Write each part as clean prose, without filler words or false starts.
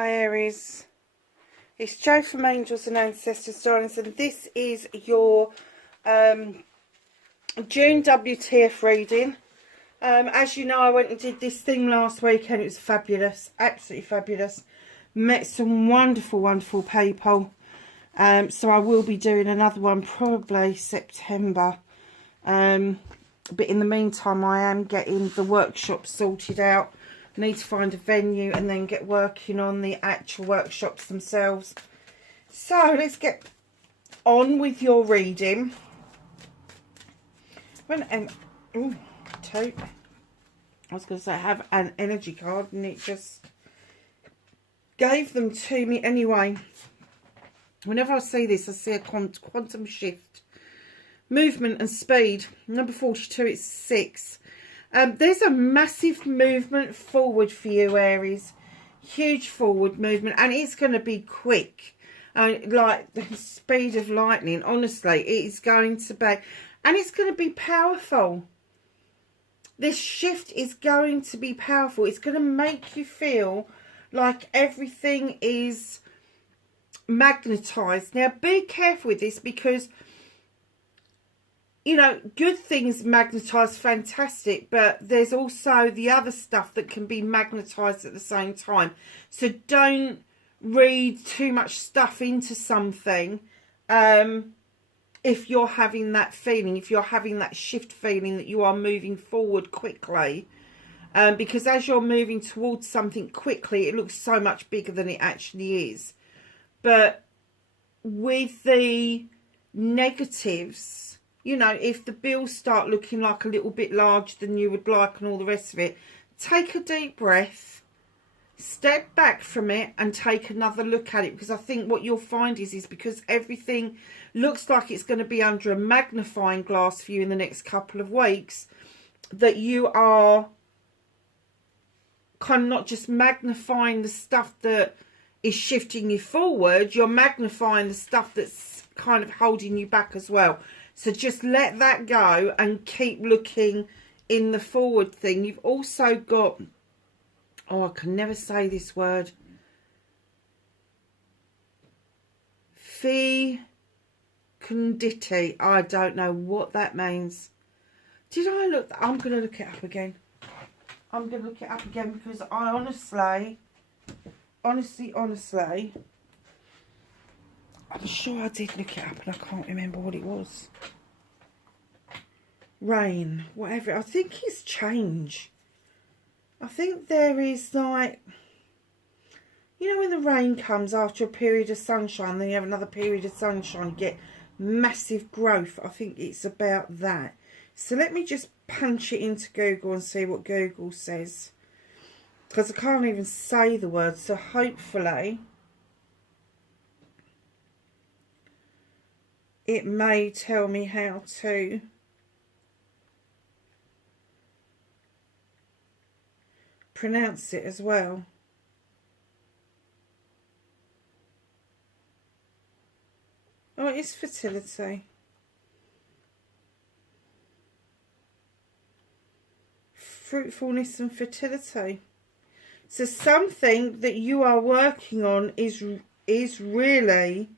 Hi Aries, it's Jo from Angels and Ancestors Darlings, and this is your June WTF reading. As you know, I went and did this thing last week and it was fabulous, absolutely fabulous. Met some wonderful people. So I will be doing another one probably September. But in the meantime, I am getting the workshop sorted out. Need to find a venue and then get working on the actual workshops themselves. So let's get on with your reading. I was going to say I have an energy card and it just gave them to me anyway. Whenever I see this, I see a quantum shift, movement and speed. Number 42, it's 6. There's a massive movement forward for you, Aries. Huge forward movement, and it's going to be quick. Like the speed of lightning, honestly. It is going to be, and it's going to be powerful. This shift is going to be powerful. It's going to make you feel like everything is magnetized. Now, be careful with this because, you know, good things magnetize, fantastic, but there's also the other stuff that can be magnetized at the same time. So don't read too much stuff into something if you're having that feeling, if you're having that shift feeling that you are moving forward quickly. Because as you're moving towards something quickly, it looks so much bigger than it actually is. But with the negatives, you know, if the bills start looking like a little bit larger than you would like and all the rest of it, take a deep breath, step back from it and take another look at it. Because I think what you'll find is because everything looks like it's going to be under a magnifying glass for you in the next couple of weeks, that you are kind of not just magnifying the stuff that is shifting you forward, you're magnifying the stuff that's kind of holding you back as well. So just let that go and keep looking in the forward thing. You've also got, oh, I can never say this word. Fecundity. I don't know what that means. Did I look? I'm going to look it up again. I'm going to look it up again because I honestly, I'm sure I did look it up and I can't remember what it was. Rain, whatever. I think it's change. I think there is, like, you know, when the rain comes after a period of sunshine, then you have another period of sunshine, you get massive growth. I think it's about that. So let me just punch it into Google and see what Google says, because I can't even say the word. So hopefully it may tell me how to pronounce it as well. Oh, it is fertility. Fruitfulness and fertility. So something that you are working on is really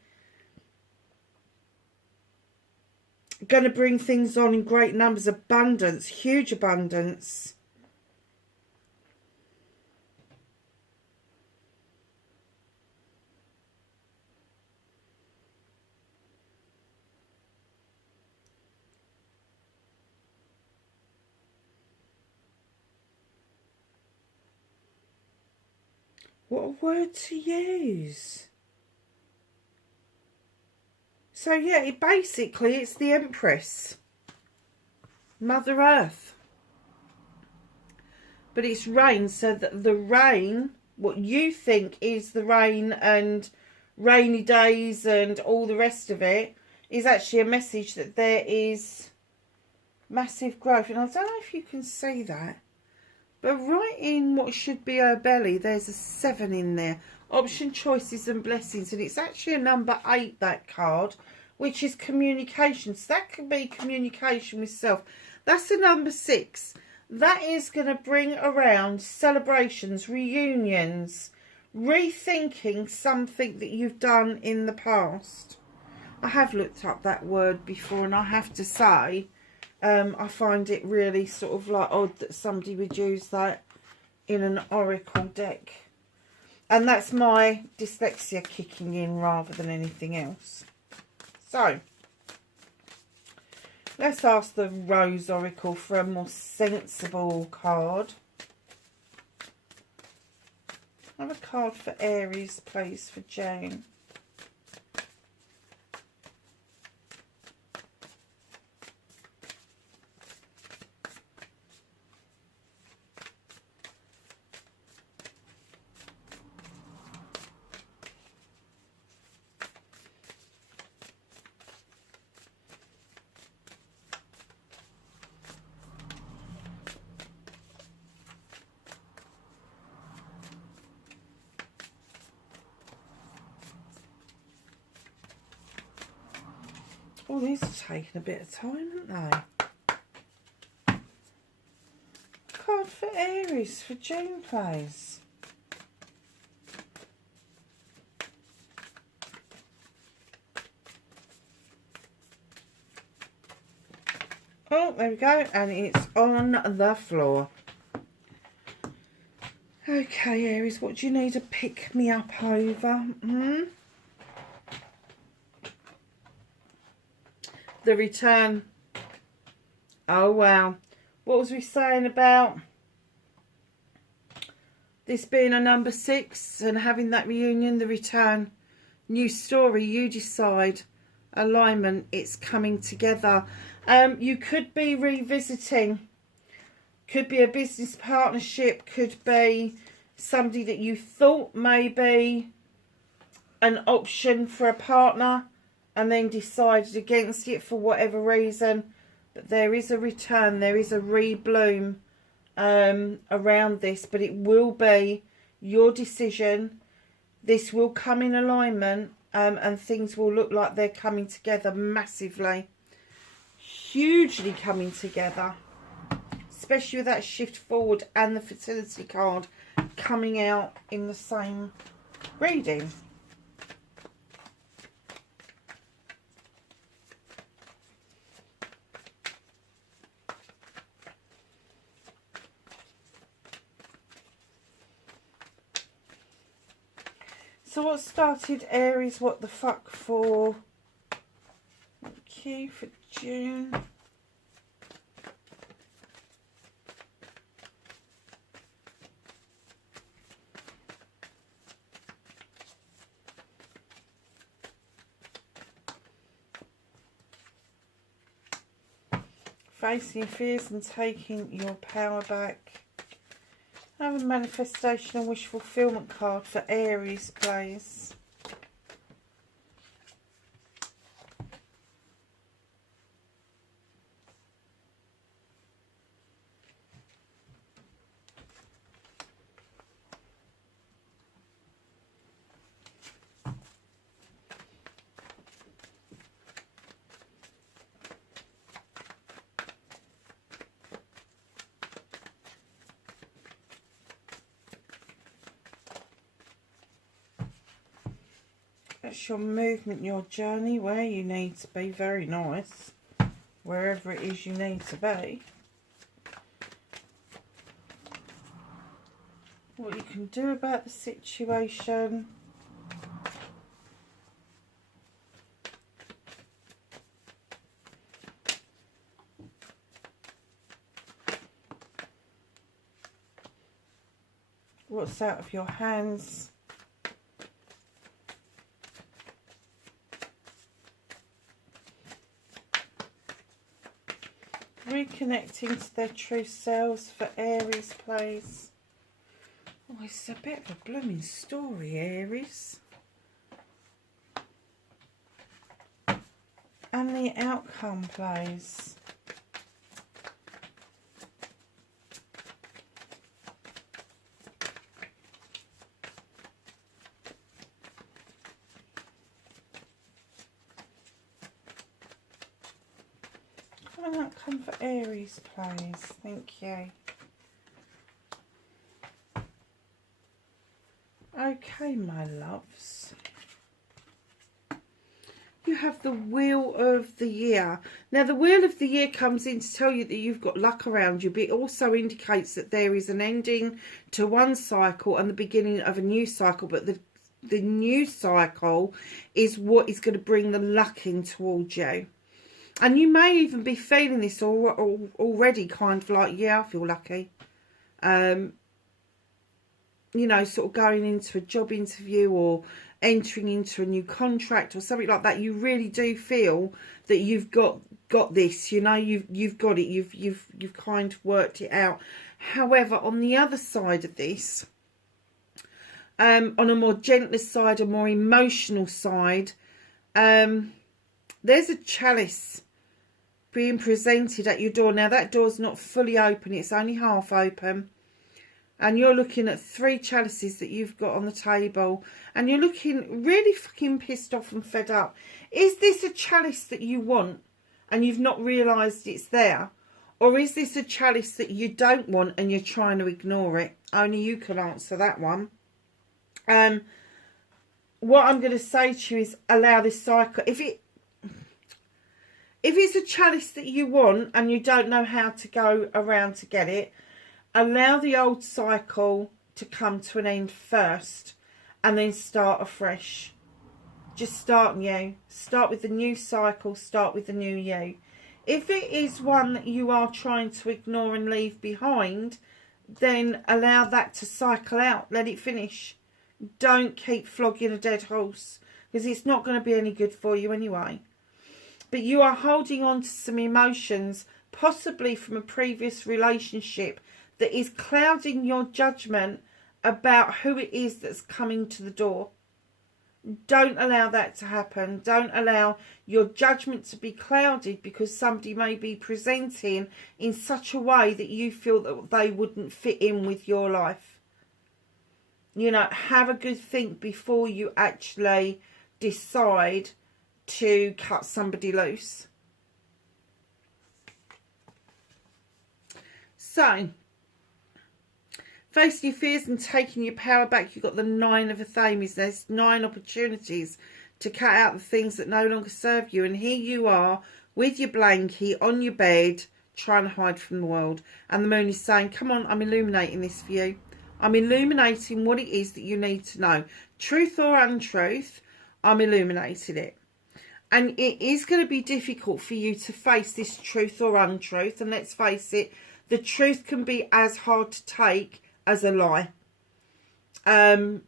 going to bring things on in great numbers. Abundance, huge abundance. What a word to use. So yeah, basically it's the Empress, Mother Earth. But it's rain, so that the rain, what you think is the rain and rainy days and all the rest of it, is actually a message that there is massive growth. And I don't know if you can see that, but right in what should be her belly, there's a 7 in there. Option, choices and blessings. And it's actually a number 8, that card, which is communication. So that can be communication with self. That's a number 6. That is going to bring around celebrations, reunions, rethinking something that you've done in the past. I have looked up that word before, and I have to say, I find it really sort of like odd that somebody would use that in an oracle deck. And that's my dyslexia kicking in rather than anything else. So, let's ask the Rose Oracle for a more sensible card. Have a card for Aries, please, for June. Oh, these are taking a bit of time, aren't they? Card for Aries for June, please. Oh, there we go. And it's on the floor. Okay, Aries, what do you need to pick me up over? The return. Oh, wow. What was we saying about this being a number 6 and having that reunion, the return? New story, you decide. Alignment, it's coming together. You could be revisiting. Could be a business partnership. Could be somebody that you thought may be an option for a partner, and then decided against it for whatever reason. But there is a return, there is a rebloom around this, but it will be your decision. This will come in alignment, and things will look like they're coming together massively, hugely coming together, especially with that shift forward and the fertility card coming out in the same reading. So what started Aries, what the fuck for? Okay, for June. Facing your fears and taking your power back. Have a manifestation and wish fulfillment card for Aries, please. That's your movement, your journey, where you need to be. Very nice. Wherever it is you need to be. What you can do about the situation. What's out of your hands. Reconnecting to their true selves for Aries, please. Oh, it's a bit of a blooming story, Aries. And the outcome, please. An outcome for Aries, please. Thank you. Okay, my loves. You have the Wheel of the Year. Now, the Wheel of the Year comes in to tell you that you've got luck around you, but it also indicates that there is an ending to one cycle and the beginning of a new cycle. But the new cycle is what is going to bring the luck in towards you. And you may even be feeling this already, kind of like, yeah, I feel lucky. You know, sort of going into a job interview or entering into a new contract or something like that. You really do feel that you've got this, you know, you've got it, you've kind of worked it out. However, on the other side of this, on a more gentler side, a more emotional side, there's a chalice being presented at your door. Now, that door's not fully open, it's only half open. And you're looking at 3 chalices that you've got on the table. And you're looking really fucking pissed off and fed up. Is this a chalice that you want and you've not realised it's there? Or is this a chalice that you don't want and you're trying to ignore it? Only you can answer that one. What I'm going to say to you is allow this cycle. If it's a chalice that you want and you don't know how to go around to get it, allow the old cycle to come to an end first and then start afresh. Just start new. Start with the new cycle. Start with the new you. If it is one that you are trying to ignore and leave behind, then allow that to cycle out. Let it finish. Don't keep flogging a dead horse, because it's not going to be any good for you anyway. But you are holding on to some emotions, possibly from a previous relationship, that is clouding your judgment about who it is that's coming to the door. Don't allow that to happen. Don't allow your judgment to be clouded because somebody may be presenting in such a way that you feel that they wouldn't fit in with your life. You know, have a good think before you actually decide to cut somebody loose. So, facing your fears and taking your power back, you've got the 9 of Athames. There's 9 opportunities to cut out the things that no longer serve you. And here you are with your blankie on your bed trying to hide from the world. And the moon is saying, come on, I'm illuminating this for you. I'm illuminating what it is that you need to know. Truth or untruth, I'm illuminating it. And it is going to be difficult for you to face this truth or untruth. And let's face it, the truth can be as hard to take as a lie,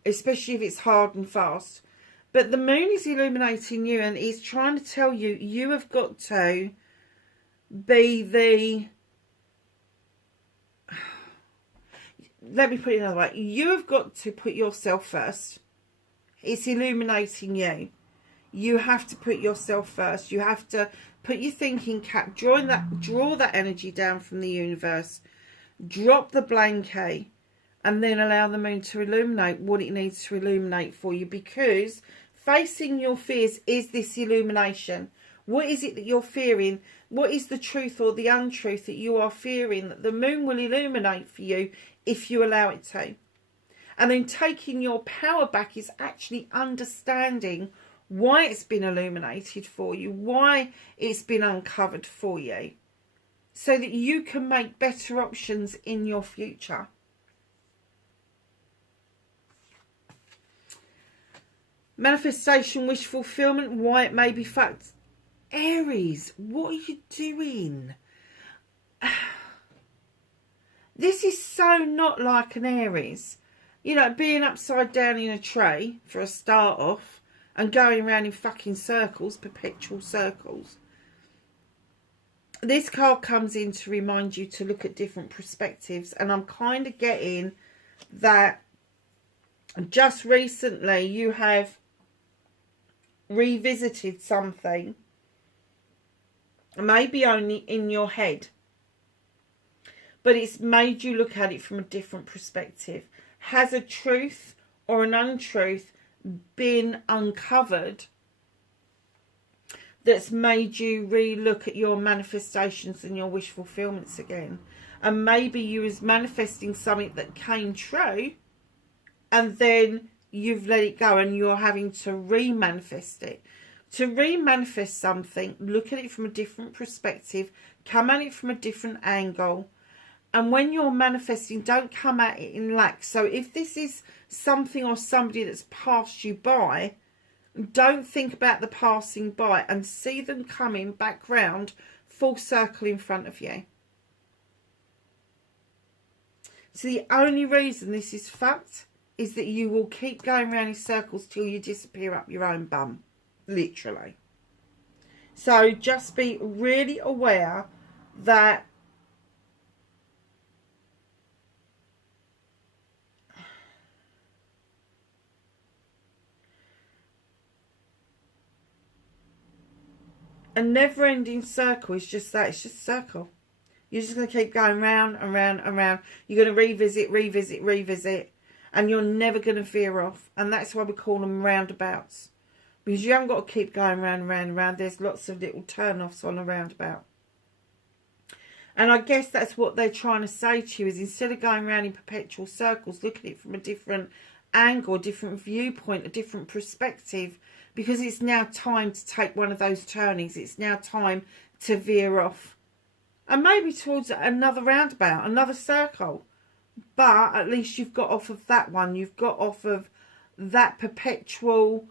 especially if it's hard and fast. But the moon is illuminating you and is trying to tell you, you have got to be the, let me put it another way, you have got to put yourself first. It's illuminating you. You have to put yourself first. You have to put your thinking cap, draw that energy down from the universe, drop the blanket, and then allow the moon to illuminate what it needs to illuminate for you. Because facing your fears is this illumination. What is it that you're fearing? What is the truth or the untruth that you are fearing that the moon will illuminate for you if you allow it to? And then taking your power back is actually understanding why it's been illuminated for you, why it's been uncovered for you, so that you can make better options in your future. Manifestation, wish fulfillment, why it may be fact. Aries, what are you doing? This is so not like an Aries. You know, being upside down in a tree for a start off and going around in fucking circles, perpetual circles. This card comes in to remind you to look at different perspectives. And I'm kind of getting that just recently you have revisited something, maybe only in your head, but it's made you look at it from a different perspective. Has a truth or an untruth been uncovered that's made you re-look at your manifestations and your wish fulfillments again? And maybe you was manifesting something that came true and then you've let it go and you're having to re-manifest it. To re-manifest something, look at it from a different perspective, come at it from a different angle. And when you're manifesting, don't come at it in lack. So if this is something or somebody that's passed you by, don't think about the passing by and see them coming back round full circle in front of you. So the only reason this is fucked is that you will keep going round in circles till you disappear up your own bum. Literally. So just be really aware that a never-ending circle is just that. It's just a circle. You're just going to keep going round and round and round. You're going to revisit. And you're never going to veer off. And that's why we call them roundabouts. Because you haven't got to keep going round and round and round. There's lots of little turn-offs on a roundabout. And I guess that's what they're trying to say to you, is instead of going round in perpetual circles, look at it from a different angle, a different viewpoint, a different perspective. Because it's now time to take one of those turnings. It's now time to veer off. And maybe towards another roundabout, another circle. But at least you've got off of that one. You've got off of that perpetual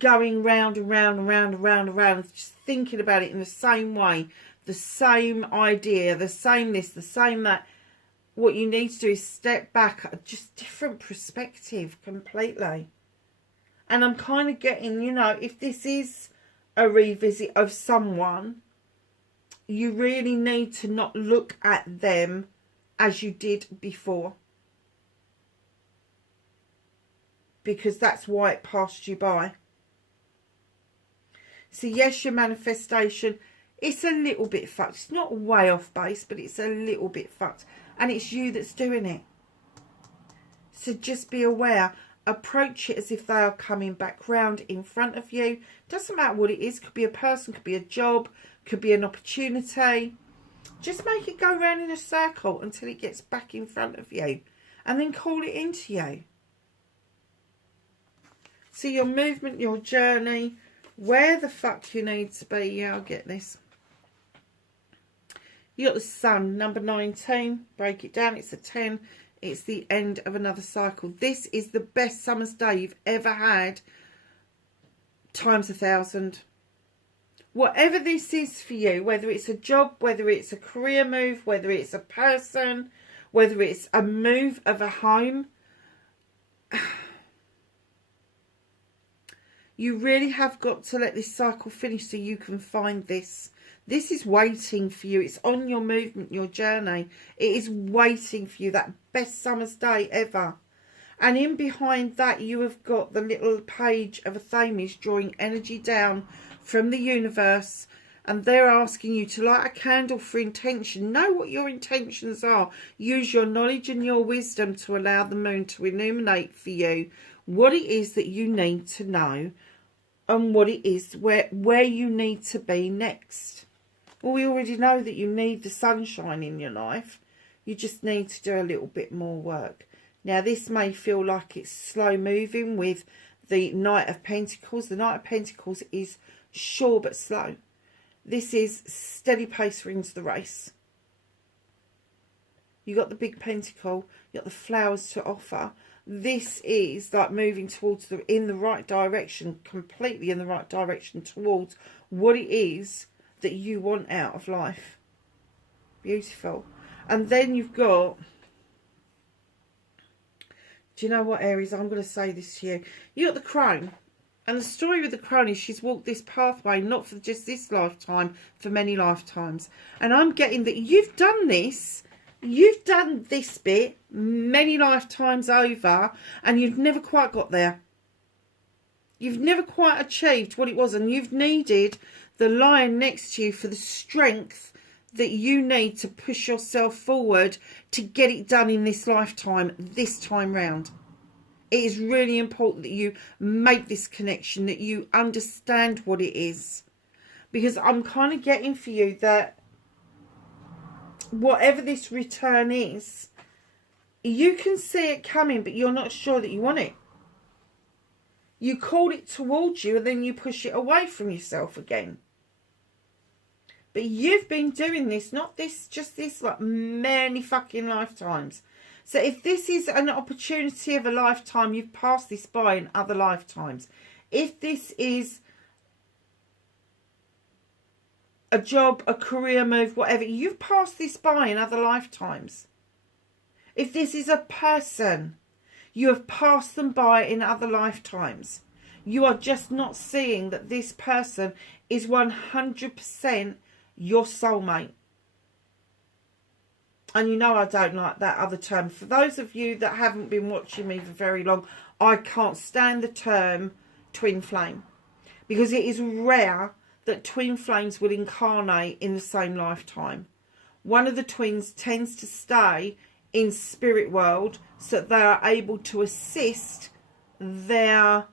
going round and round and round and round and round. Just thinking about it in the same way. The same idea. The same this, the same that. What you need to do is step back. Just different perspective completely. And I'm kind of getting, you know, if this is a revisit of someone, you really need to not look at them as you did before. Because that's why it passed you by. So yes, your manifestation, it's a little bit fucked. It's not way off base, but it's a little bit fucked. And it's you that's doing it. So just be aware. Approach it as if they are coming back round in front of you. Doesn't matter what it is. Could be a person, could be a job, could be an opportunity. Just make it go round in a circle until it gets back in front of you. And then call it into you. So your movement, your journey, where the fuck you need to be. Yeah, I'll get this. You got the Sun, number 19. Break it down. It's a 10. It's the end of another cycle. This is the best summer's day you've ever had, times 1,000. Whatever this is for you, whether it's a job, whether it's a career move, whether it's a person, whether it's a move of a home, you really have got to let this cycle finish so you can find this. This is waiting for you. It's on your movement, your journey. It is waiting for you. That best summer's day ever. And in behind that, you have got the little page of a Thames drawing energy down from the universe. And they're asking you to light a candle for intention. Know what your intentions are. Use your knowledge and your wisdom to allow the moon to illuminate for you what it is that you need to know. And what it is, where you need to be next. Well, we already know that you need the sunshine in your life. You just need to do a little bit more work. Now, this may feel like it's slow moving with the Knight of Pentacles. The Knight of Pentacles is sure but slow. This is steady pace wins the race. You got the big pentacle. You got the flowers to offer. This is like moving towards in the right direction, completely in the right direction towards what it is that you want out of life. Beautiful. And then you've got, do you know what, Aries? I'm going to say this to you. You got the crone. And the story with the crone is she's walked this pathway, not for just this lifetime, for many lifetimes. And I'm getting that you've done this. You've done this bit many lifetimes over. And you've never quite got there. You've never quite achieved what it was. And you've needed the lion next to you for the strength that you need to push yourself forward to get it done in this lifetime, this time round. It is really important that you make this connection, that you understand what it is. Because I'm kind of getting for you that whatever this return is, you can see it coming, but you're not sure that you want it. You call it towards you and then you push it away from yourself again. But you've been doing this, not this, just this, like many fucking lifetimes. So if this is an opportunity of a lifetime, you've passed this by in other lifetimes. If this is a job, a career move, whatever, you've passed this by in other lifetimes. If this is a person, you have passed them by in other lifetimes. You are just not seeing that this person is 100% your soulmate. And you know I don't like that other term. For those of you that haven't been watching me for very long, I can't stand the term twin flame. Because it is rare that twin flames will incarnate in the same lifetime. One of the twins tends to stay in spirit world so that they are able to assist their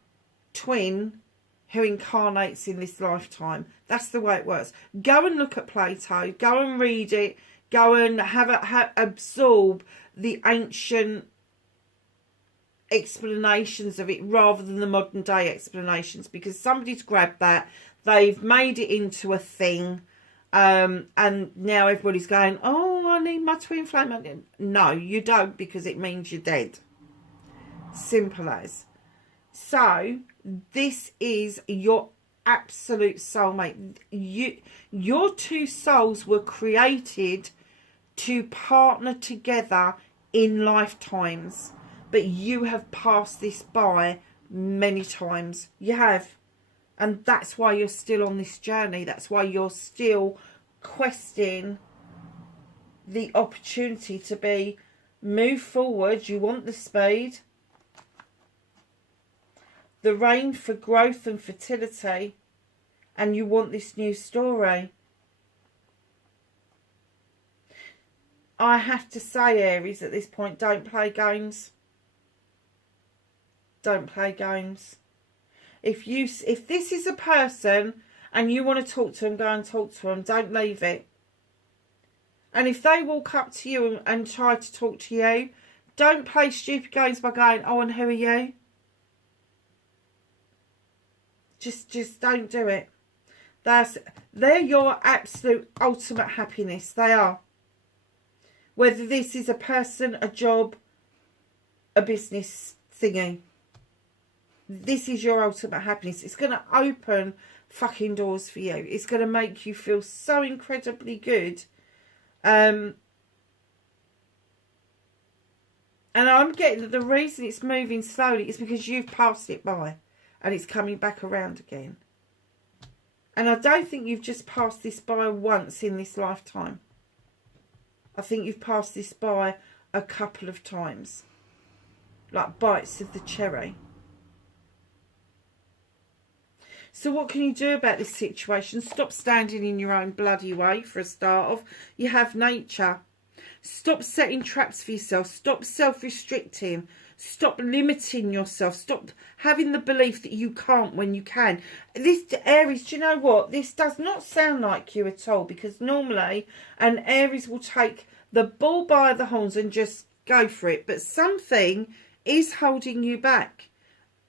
twin who incarnates in this lifetime. That's the way it works. Go and look at Plato. Go and read it. Go and absorb the ancient explanations of it rather than the modern day explanations, because somebody's grabbed that, they've made it into a thing, and now everybody's going, oh, I need my twin flame. No, you don't, because it means you're dead. Simple as. So this is your absolute soulmate. Your two souls were created to partner together in lifetimes, but you have passed this by many times. You have. And that's why you're still on this journey. That's why you're still questing the opportunity to be move forward. You want the speed, the rain for growth and fertility, and you want this new story. I have to say, Aries, at this point, don't play games. Don't play games. If this is a person and you want to talk to them, go and talk to them. Don't leave it. And if they walk up to you and try to talk to you, don't play stupid games by going, oh, and who are you? Just don't do it. They're your absolute ultimate happiness. They are. Whether this is a person, a job, a business thingy. This is your ultimate happiness. It's going to open fucking doors for you. It's going to make you feel so incredibly good. And I'm getting that the reason it's moving slowly is because you've passed it by. And it's coming back around again. And I don't think you've just passed this by once in this lifetime. I think you've passed this by a couple of times. Like bites of the cherry. So what can you do about this situation? Stop standing in your own bloody way for a start off. You have nature. Stop setting traps for yourself. Stop self-restricting. Stop limiting yourself. Stop having the belief that you can't when you can. This, Aries, do you know what? This does not sound like you at all, because normally an Aries will take the bull by the horns and just go for it. But something is holding you back.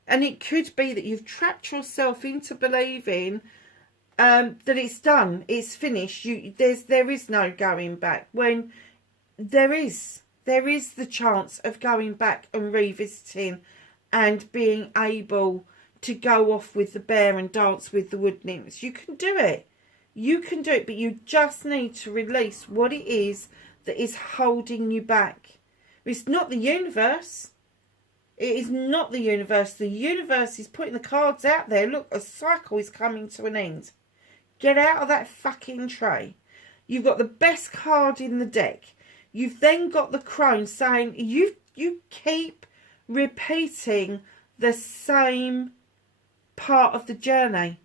And it could be that you've trapped yourself into believing that it's done, it's finished. There is no going back. When there is the chance of going back and revisiting and being able to go off with the bear and dance with the wood nymphs. You can do it. You can do it, but you just need to release what it is that is holding you back. It's not the universe. It is not the universe. The universe is putting the cards out there. Look, a cycle is coming to an end. Get out of that fucking tray. You've got the best card in the deck. You've then got the crone saying you keep repeating the same part of the journey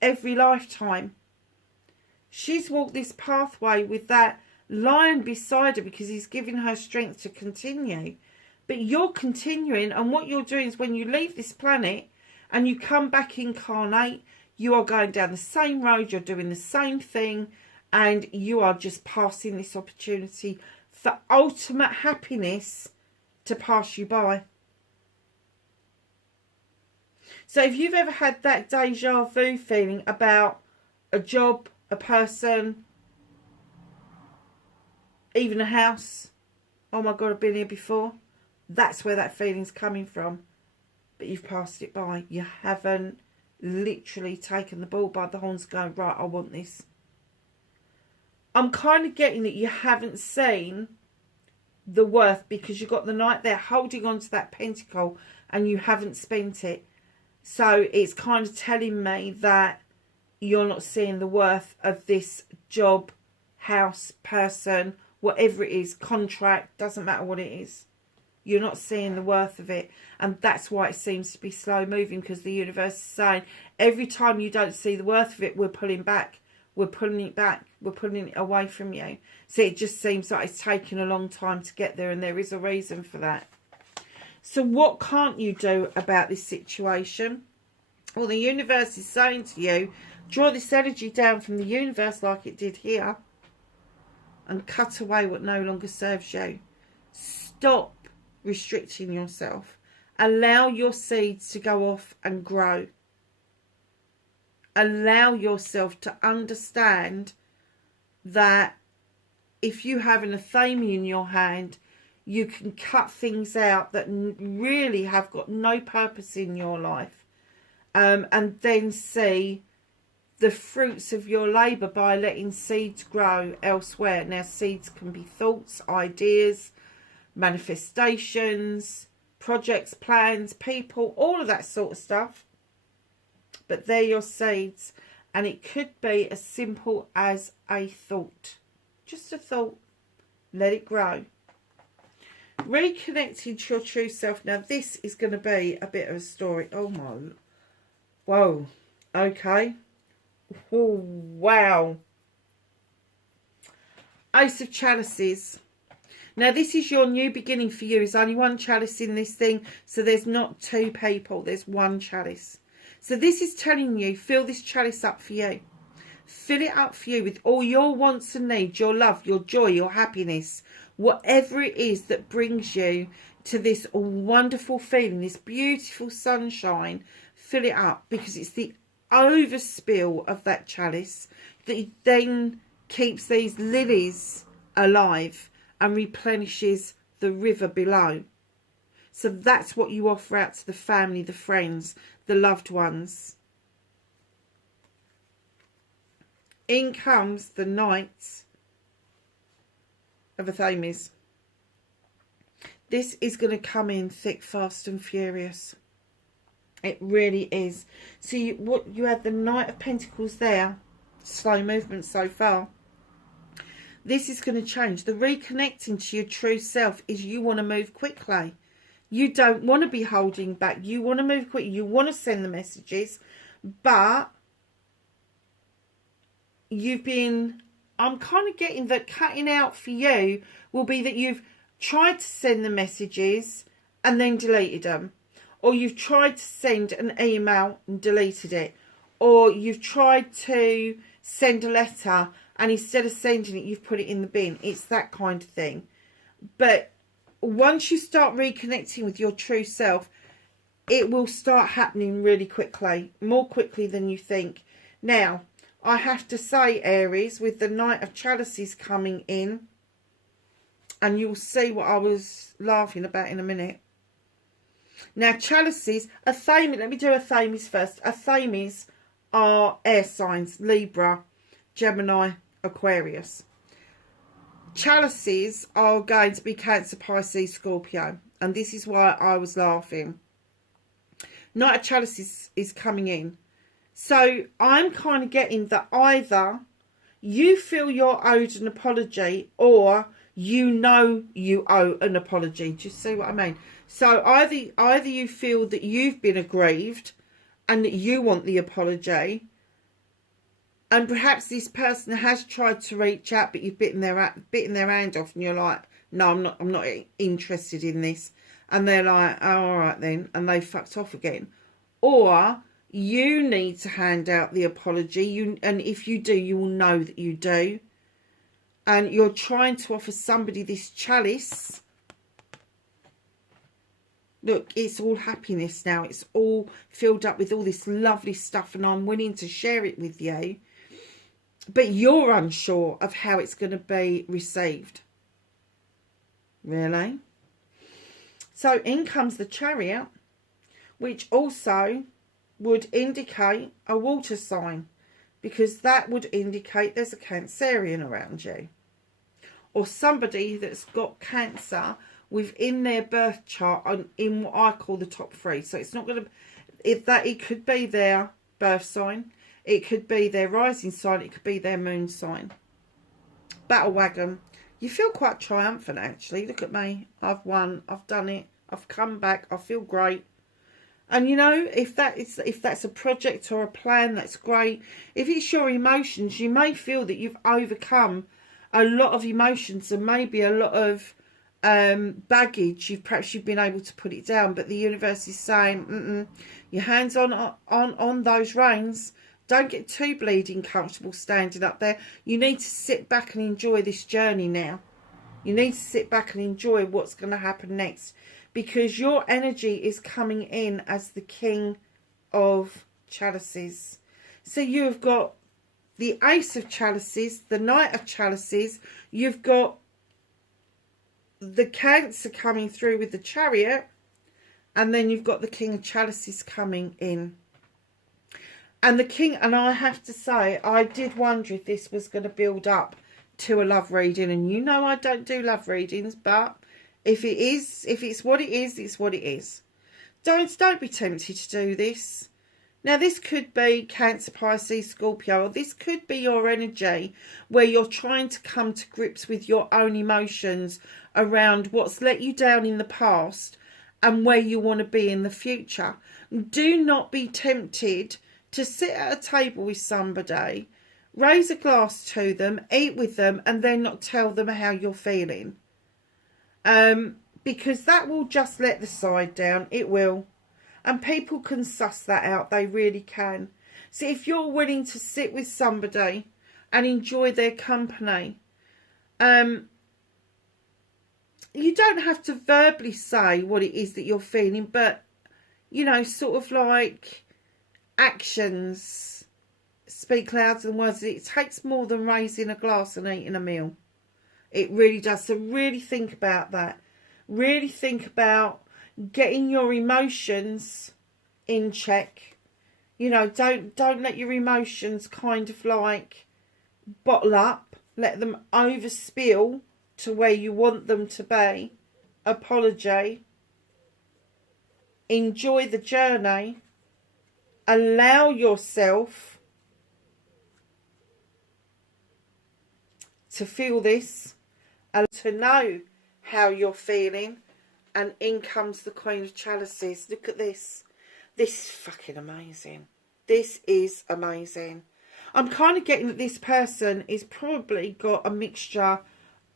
every lifetime. She's walked this pathway with that lion beside her because he's giving her strength to continue. But you're continuing, and what you're doing is when you leave this planet and you come back incarnate, you are going down the same road, you're doing the same thing, and you are just passing this opportunity for ultimate happiness to pass you by. So if you've ever had that deja vu feeling about a job, a person, even a house, oh my God, I've been here before, that's where that feeling's coming from. But you've passed it by. You haven't literally taken the bull by the horns going, right, I want this. I'm kind of getting that you haven't seen the worth, because you've got the Knight there holding on to that pentacle and you haven't spent it. So it's kind of telling me that you're not seeing the worth of this job, house, person, whatever it is, contract, doesn't matter what it is. You're not seeing the worth of it. And that's why it seems to be slow moving, because the universe is saying every time you don't see the worth of it, we're pulling back. We're pulling it back. We're pulling it away from you. So it just seems like it's taken a long time to get there, and there is a reason for that. So what can't you do about this situation? Well, the universe is saying to you, draw this energy down from the universe like it did here and cut away what no longer serves you. Stop restricting yourself. Allow your seeds to go off and grow. Allow yourself to understand that if you have an athame in your hand, you can cut things out that really have got no purpose in your life, and then see the fruits of your labour by letting seeds grow elsewhere. Now, seeds can be thoughts, ideas, manifestations, projects, plans, people, all of that sort of stuff. But they're your seeds, and it could be as simple as a thought. Just a thought. Let it grow. Reconnecting to your true self. Now, this is going to be a bit of a story. Oh, my. Whoa. Okay. Oh, wow. Ace of Chalices. Now, this is your new beginning for you. There's only one chalice in this thing, so there's not two people. There's one chalice. So this is telling you, fill this chalice up for you. Fill it up for you with all your wants and needs, your love, your joy, your happiness, whatever it is that brings you to this wonderful feeling, this beautiful sunshine. Fill it up, because it's the overspill of that chalice that then keeps these lilies alive and replenishes the river below. So that's what you offer out to the family, the friends, the loved ones. In comes the Knight of Athames. This is going to come in thick, fast and furious. It really is. So you have the Knight of Pentacles there. Slow movement so far. This is going to change. The reconnecting to your true self is you want to move quickly. You don't want to be holding back. You want to move quickly. You want to send the messages. But I'm kind of getting that cutting out for you will be that you've tried to send the messages and then deleted them. Or you've tried to send an email and deleted it. Or you've tried to send a letter and instead of sending it, you've put it in the bin. It's that kind of thing. But once you start reconnecting with your true self, it will start happening really quickly. More quickly than you think. Now, I have to say, Aries, with the Knight of Chalices coming in, and you'll see what I was laughing about in a minute. Now, chalices, Athames, let me do Athames first. Athames are air signs, Libra, Gemini, Aquarius. Chalices are going to be Cancer, Pisces, Scorpio. And this is why I was laughing. Knight of Chalices is coming in. So I'm kind of getting that either you feel you're owed an apology or you know you owe an apology. Do you see what I mean? So either you feel that you've been aggrieved and that you want the apology, and perhaps this person has tried to reach out, but you've bitten their hand off, and you're like, no, I'm not interested in this, and they're like, oh, all right then, and they fucked off again. Or you need to hand out the apology, and if you do, you will know that you do, and you're trying to offer somebody this chalice Look, it's all happiness now. It's all filled up with all this lovely stuff, and I'm willing to share it with you. But you're unsure of how it's going to be received. Really? So in comes the Chariot, which also would indicate a water sign, because that would indicate there's a Cancerian around you, or somebody that's got Cancer within their birth chart in what I call the top three. So it's not going to, it could be their birth sign, it could be their rising sign, it could be their moon sign. Battle wagon. You feel quite triumphant, actually. Look at me. I've won. I've done it. I've come back. I feel great. And you know, if that's a project or a plan, that's great. If it's your emotions, you may feel that you've overcome a lot of emotions and maybe a lot of baggage. Perhaps you've been able to put it down, but the universe is saying, your hands on those reins. Don't get too bleeding comfortable standing up there. You need to sit back and enjoy this journey now. You need to sit back and enjoy what's going to happen next, because your energy is coming in as the King of Chalices. So you've got the Ace of Chalices, the Knight of Chalices. You've got the Cancer coming through with the Chariot. And then you've got the King of Chalices coming in. And the King, and I have to say, I did wonder if this was going to build up to a love reading. And you know I don't do love readings, but if it is, if it's what it is, it's what it is. Don't be tempted to do this. Now, this could be Cancer, Pisces, Scorpio, or this could be your energy where you're trying to come to grips with your own emotions around what's let you down in the past and where you want to be in the future. Do not be tempted to sit at a table with somebody, raise a glass to them, eat with them, and then not tell them how you're feeling. Because that will just let the side down. It will. And people can suss that out. They really can. So if you're willing to sit with somebody and enjoy their company, you don't have to verbally say what it is that you're feeling, but, you know, sort of like actions speak louder than words. It takes more than raising a glass and eating a meal. It really does. So really think about that. Really think about getting your emotions in check. You know, don't let your emotions kind of like bottle up. Let them overspill to where you want them to be. Apology. Enjoy the journey. Allow yourself to feel this and to know how you're feeling. And in comes the Queen of Chalices. Look at this. This is fucking amazing. This is amazing. I'm kind of getting that this person is probably got a mixture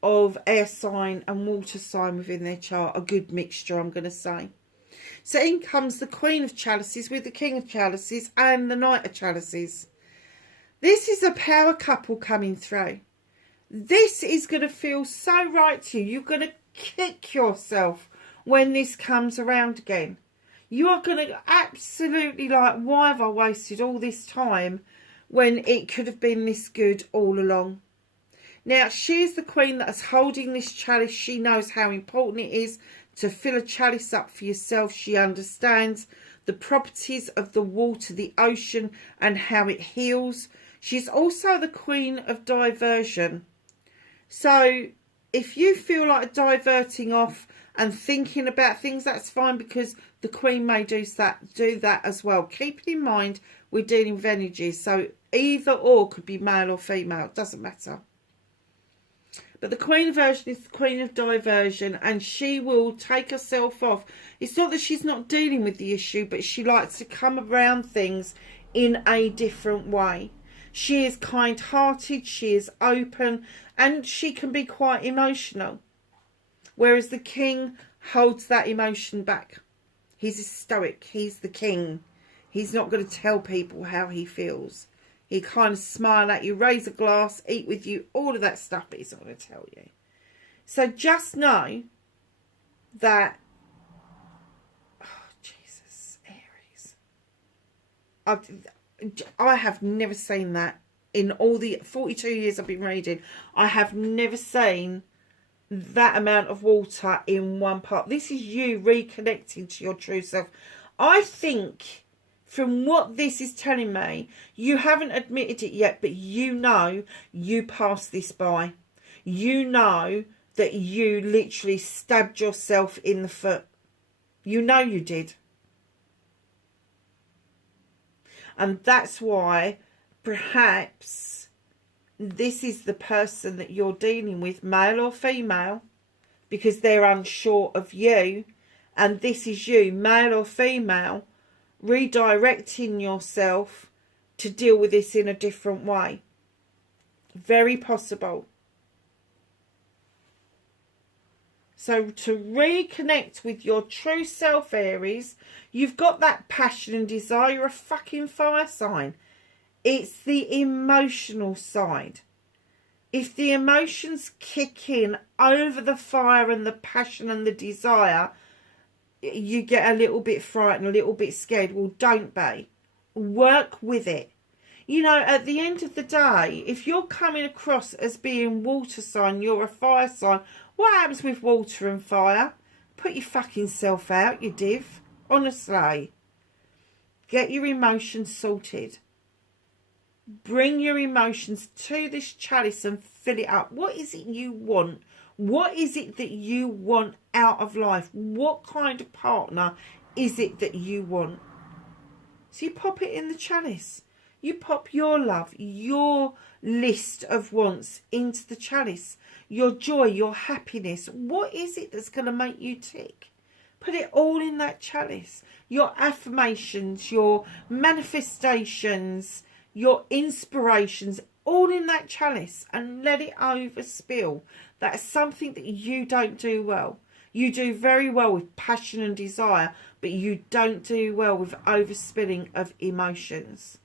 of air sign and water sign within their chart. A good mixture, I'm going to say. So in comes the Queen of Chalices with the King of Chalices and the Knight of Chalices. This is a power couple coming through. This is going to feel so right to you. You're going to kick yourself when this comes around again. You are going to absolutely like, why have I wasted all this time when it could have been this good all along? Now, she is the queen that is holding this chalice. She knows how important it is to fill a chalice up for yourself. She understands the properties of the water, the ocean, and how it heals. She's also the queen of diversion. So if you feel like diverting off and thinking about things, that's fine, because the queen may do that as well. Keeping in mind we're dealing with energies, so either or could be male or female, it doesn't matter. But the Queen of Version is the Queen of Diversion, and she will take herself off. It's not that she's not dealing with the issue, but she likes to come around things in a different way. She is kind-hearted, she is open, and she can be quite emotional. Whereas the King holds that emotion back. He's a stoic, he's the king. He's not going to tell people how he feels. He kind of smile at you, raise a glass, eat with you, all of that stuff, but he's not going to tell you. So just know that I have never seen that in all the 42 years I've been reading. I have never seen that amount of water in one part. This is you reconnecting to your true self. I think from what this is telling me, you haven't admitted it yet, but you know you passed this by. You know that you literally stabbed yourself in the foot. You know you did. And that's why perhaps this is the person that you're dealing with, male or female, because they're unsure of you. And this is you, male or female, redirecting yourself to deal with this in a different way. Very possible. So to reconnect with your true self, Aries, you've got that passion and desire. You're a fucking fire sign. It's the emotional side. If the emotions kick in over the fire and the passion and the desire, you get a little bit frightened, a little bit scared. Well, don't be. Work with it. You know, at the end of the day, if you're coming across as being water sign, you're a fire sign. What happens with water and fire? Put your fucking self out, you div. Honestly. Get your emotions sorted. Bring your emotions to this chalice and fill it up. What is it you want? What is it that you want out of life? What kind of partner is it that you want? So you pop it in the chalice. You pop your love, your list of wants into the chalice. Your joy, your happiness. What is it that's going to make you tick? Put it all in that chalice. Your affirmations, your manifestations, your inspirations, all in that chalice, and let it overspill. That's something that you don't do well. You do very well with passion and desire, but you don't do well with overspilling of emotions.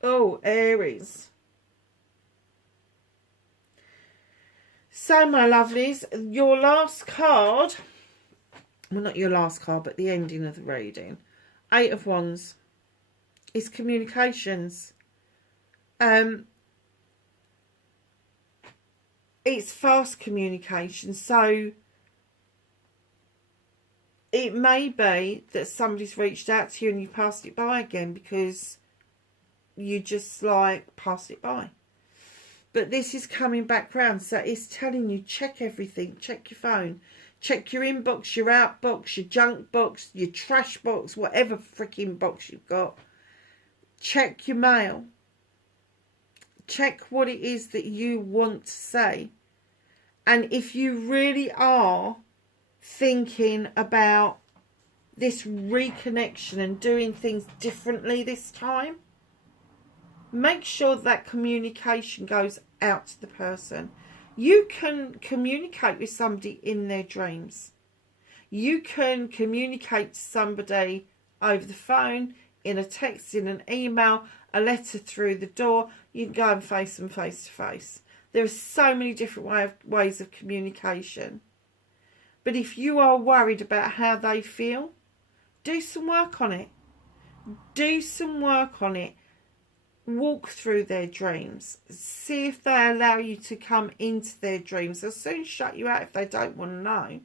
Oh, Aries. So, my lovelies, your last card, well, not your last card, but the ending of the reading, 8 of Wands, is communications. It's fast communication, so it may be that somebody's reached out to you and you passed it by again because you just like passed it by. But this is coming back round, so it's telling you check everything, check your phone, check your inbox, your outbox, your junk box, your trash box, whatever freaking box you've got. Check your mail. Check what it is that you want to say. And if you really are thinking about this reconnection and doing things differently this time, make sure that communication goes out to the person. You can communicate with somebody in their dreams. You can communicate to somebody over the phone, in a text, in an email, a letter through the door. You can go and face them face to face. There are so many different ways of communication. But if you are worried about how they feel, do some work on it. Do some work on it. Walk through their dreams. See if they allow you to come into their dreams. They'll soon shut you out if they don't want to know.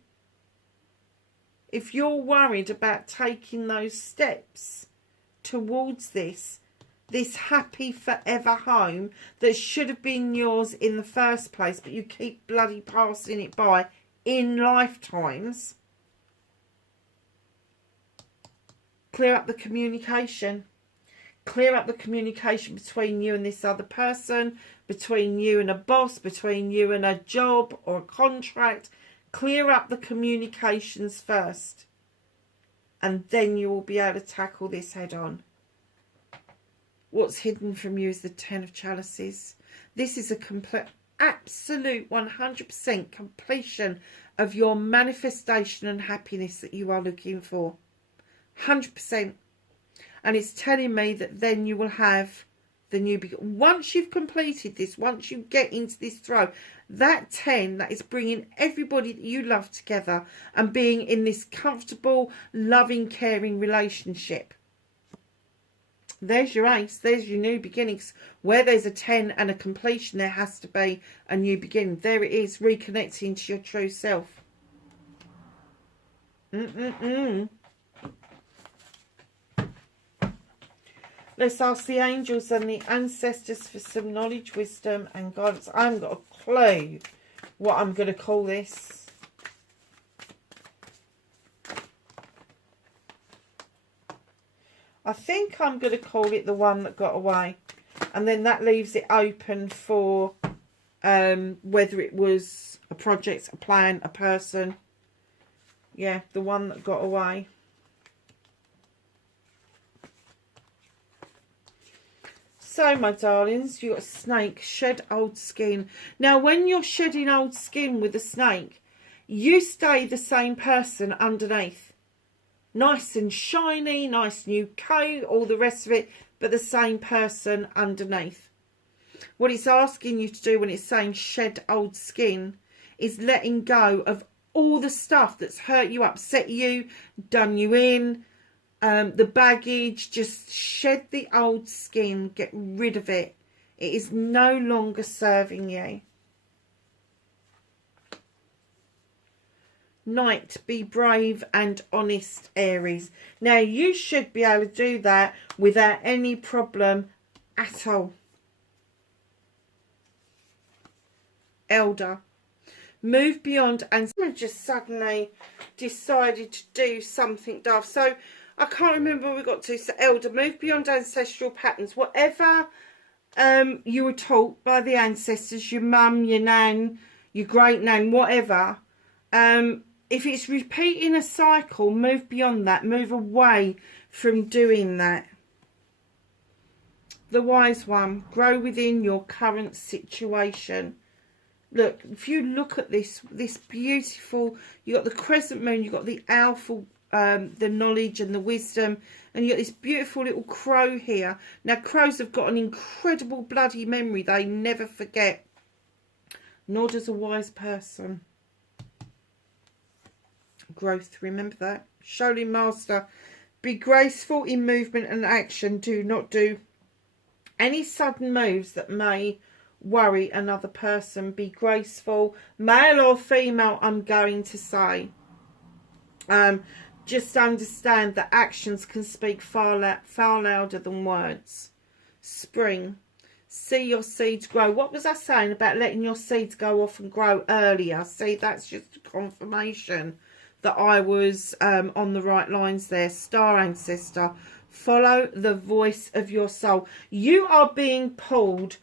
If you're worried about taking those steps towards this happy forever home that should have been yours in the first place, but you keep bloody passing it by in lifetimes, clear up the communication. Clear up the communication between you and this other person, between you and a boss, between you and a job or a contract. Clear up the communications first. And then you will be able to tackle this head on. What's hidden from you is the 10 of Chalices. This is a complete, absolute 100% completion of your manifestation and happiness that you are looking for. 100%. And it's telling me that then you will have the new beginning. Once you've completed this, once you get into this throw, that 10, that is bringing everybody that you love together and being in this comfortable, loving, caring relationship. There's your ace. There's your new beginnings. Where there's a 10 and a completion, there has to be a new beginning. There it is, reconnecting to your true self. Let's ask the angels and the ancestors for some knowledge, wisdom and guidance. I haven't got a clue what I'm going to call this. I think I'm going to call it the one that got away. And then that leaves it open for whether it was a project, a plan, a person. Yeah, the one that got away. So, my darlings, you've got a snake, shed old skin. Now, when you're shedding old skin with a snake, you stay the same person underneath. Nice and shiny, nice new coat, all the rest of it, but the same person underneath. What it's asking you to do when it's saying shed old skin is letting go of all the stuff that's hurt you, upset you, done you in, the baggage. Just shed the old skin, get rid of it. It is no longer serving you. Knight, be brave and honest, Aries. Now, you should be able to do that without any problem at all. Elder, move beyond, and just suddenly decided to do something daft. So, I can't remember where we got to. So, Elder, move beyond ancestral patterns. Whatever you were taught by the ancestors, your mum, your nan, your great nan, whatever. If it's repeating a cycle, move beyond that. Move away from doing that. The wise one, grow within your current situation. Look, if you look at this beautiful, you got the crescent moon, you got the alpha, the knowledge and the wisdom, and you got this beautiful little crow here. Now, crows have got an incredible bloody memory. They never forget. Nor does a wise person. Growth, remember that. Shaolin Master, be graceful in movement and action. Do not do any sudden moves that may worry another person. Be graceful, male or female, I'm going to say. Just understand that actions can speak far louder than words. Spring, see your seeds grow. What was I saying about letting your seeds go off and grow earlier? See, that's just a confirmation that I was on the right lines there. Star ancestor, follow the voice of your soul. You are being pulled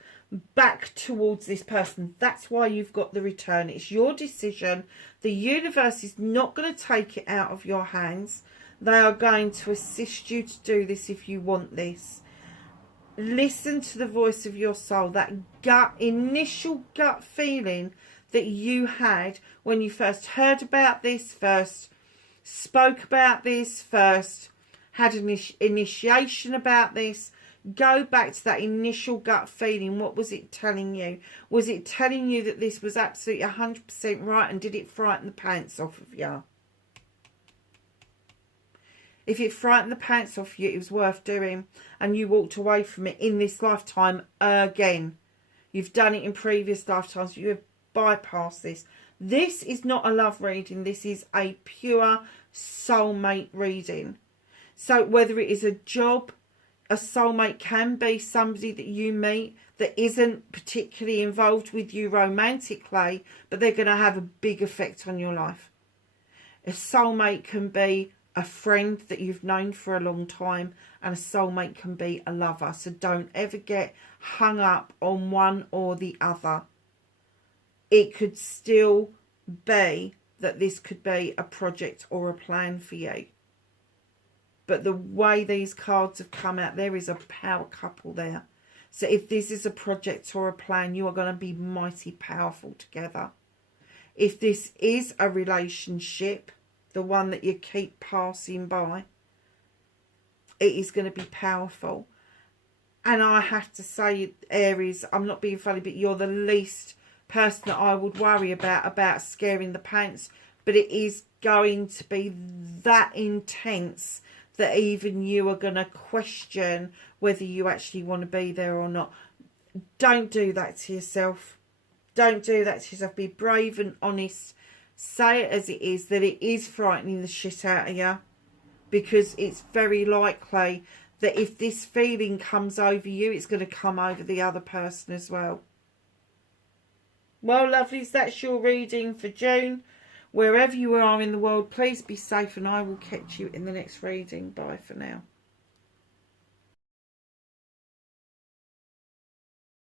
back towards this person. That's why you've got the return. It's your decision. The universe is not going to take it out of your hands. They are going to assist you to do this if you want this. Listen to the voice of your soul. That initial gut feeling that you had when you first heard about this, first spoke about this, first had an initiation about this. Go back to that initial gut feeling. What was it telling you? Was it telling you that this was absolutely 100% right, and did it frighten the pants off of you? If it frightened the pants off you, it was worth doing, and you walked away from it in this lifetime again. You've done it in previous lifetimes. You have bypassed this. This is not a love reading. This is a pure soulmate reading. So whether it is a job, a soulmate can be somebody that you meet that isn't particularly involved with you romantically, but they're going to have a big effect on your life. A soulmate can be a friend that you've known for a long time, and a soulmate can be a lover. So don't ever get hung up on one or the other. It could still be that this could be a project or a plan for you. But the way these cards have come out, there is a power couple there. So if this is a project or a plan, you are going to be mighty powerful together. If this is a relationship, the one that you keep passing by, it is going to be powerful. And I have to say, Aries, I'm not being funny, but you're the least person that I would worry about scaring the pants. But it is going to be that intense that even you are going to question whether you actually want to be there or not. Don't do that to yourself. Don't do that to yourself. Be brave and honest. Say it as it is, that it is frightening the shit out of you. Because it's very likely that if this feeling comes over you, it's going to come over the other person as well. Well, lovelies, that's your reading for June. Wherever you are in the world, please be safe, and I will catch you in the next reading. Bye for now.